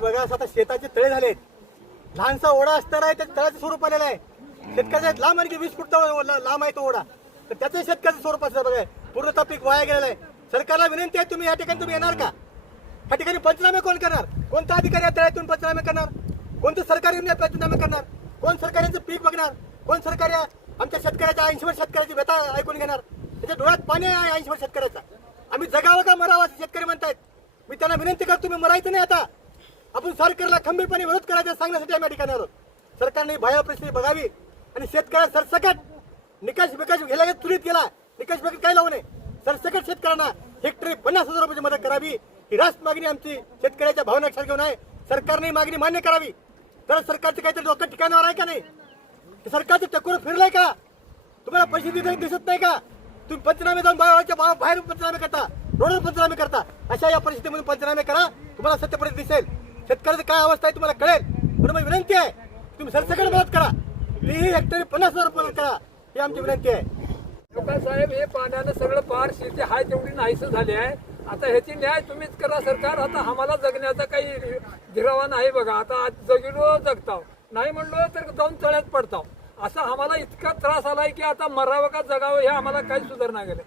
बघा असं आता शेताचे तळे झालेत. लहानसा ओढा असताना आहे त्या तळाचं स्वरूप आलेलं आहे. शेतकऱ्याचा लांब आणि वीस फूट लांब आहे तो ओढा. तर त्याचं शेतकऱ्याचं स्वरूप असं बघा. पूर्णतः पीक वाया गेलेलं आहे. सरकारला विनंती आहे तुम्ही या ठिकाणी तुम्ही येणार का? या ठिकाणी पंचनामे कोण करणार? कोणता अधिकारी या तळ्यातून पंचनामे करणार? कोणतं सरकारी येऊन या पंचनामे करणार? कोण सरकारचं पीक बघणार? कोण सरकार या आमच्या शेतकऱ्याच्या ऐंशी वर्ष शेतकऱ्याची व्यथा ऐकून घेणार? त्याच्या डोळ्यात पाणी आहे ऐंशी वर्ष शेतकऱ्याचा. आम्ही जगावं का मरावं असं शेतकरी म्हणतायत. मी त्यांना विनंती करतो तुम्ही मरायचं नाही आता. आपण सरकारला खंबीरपणे विरोध करायचा सांगण्यासाठी आम्ही या ठिकाणी आलो. सरकारने भया परिस्थिती बघावी आणि शेतकऱ्या सरसकट निकष बिकाश गेल्या चुलीत गेला. निकष बिकाश काय लावू नये. सरसकट शेतकऱ्यांना हेक्टरी पन्नास हजार रुपयाची मदत करावी. ही रास्त मागणी आमची शेतकऱ्याच्या भावना लक्षात घेऊन आहे. सरकारने मागणी मान्य करावी. तर सरकारचं काहीतरी डोकं ठिकाणावर आहे का नाही? सरकारचं चक्कर फिरलंय का? तुम्हाला पैसे दिले दिसत नाही का? तुम्ही पंचनामे जाऊन बाहेर पंचनामे करता रोडवर पंचनामे करता. अशा या परिस्थितीमधून पंचनामे करा. तुम्हाला सत्य परिस्थिती दिसेल. शेतकऱ्याची काय अवस्था आहे तुम्हाला कळेल. म्हणून माझी विनंती आहे तुम्ही सरसकट मदत करा. ही हेक्टरी पन्नास हजार रुपये मदत करा. ही आमची विनंती आहे. साहेब हे पाण्यानं सगळं पार शेती हाय तेवढी नाहीस झाली आहे. आता ह्याची न्याय तुम्हीच करा सरकार. आता आम्हाला जगण्याचा काही धिरावा नाही बघा. आता जगिलो जगताव. नाही म्हणलो तर जाऊन तळ्यात पडताव. असा आम्हाला इतका त्रास आलाय की आता मरावं का जगावं हे आम्हाला काही सुधारणा गेलं